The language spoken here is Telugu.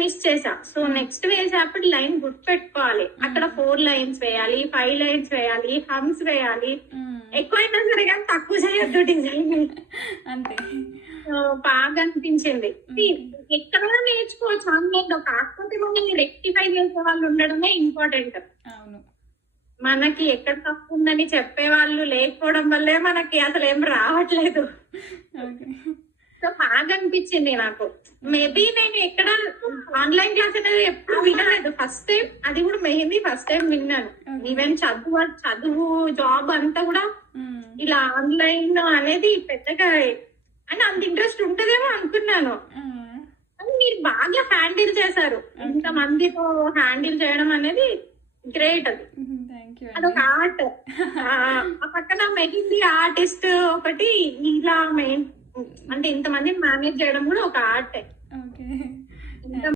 మిస్ చేసా. సో నెక్స్ట్ వేసేటప్పుడు లైన్ గుర్తు పెట్టుకోవాలి. అక్కడ 4 లైన్స్ వేయాలి, 5 లైన్స్ వేయాలి, హమ్స్ వేయాలి. ఎక్కువైనా సరే కానీ తక్కువ చేయొద్దు డిజైన్. అంతే. బాగా అనిపించింది. ఎక్కడైనా నేర్చుకోవచ్చు ఆన్లైన్ లో, కాకపోతే మనం రెక్టిఫై చేసే వాళ్ళు ఉండడమే ఇంపార్టెంట్. అవును. మనకి ఎక్కడ తప్పు ఉందని చెప్పే వాళ్ళు లేకపోవడం వల్లే మనకి అసలు ఏం రావట్లేదు. సో బాగా అనిపించింది నాకు. మేబీ నేను ఎక్కడ ఆన్లైన్ క్లాస్ అనేది ఎప్పుడు వినలేదు. ఫస్ట్ టైం, అది కూడా మెహందీ ఫస్ట్ టైం విన్నాను. ఈవెన్ చదువు జాబ్ అంతా కూడా ఇలా ఆన్లైన్ అనేది పెద్దగా అని అంత ఇంట్రెస్ట్ ఉంటదేమో అనుకున్నాను. కానీ మీరు బాగా హ్యాండిల్ చేశారు. ఇంత మందితో హ్యాండిల్ చేయడం అనేది గ్రేట్. అది అదొక ఆర్ట్. ఆ పక్కన మెహందీ ఆర్టిస్ట్ ఒకటి, ఇలా అంటే ఇంతమందిని మేనేజ్ చేయడం కూడా ఒక ఆర్ట్.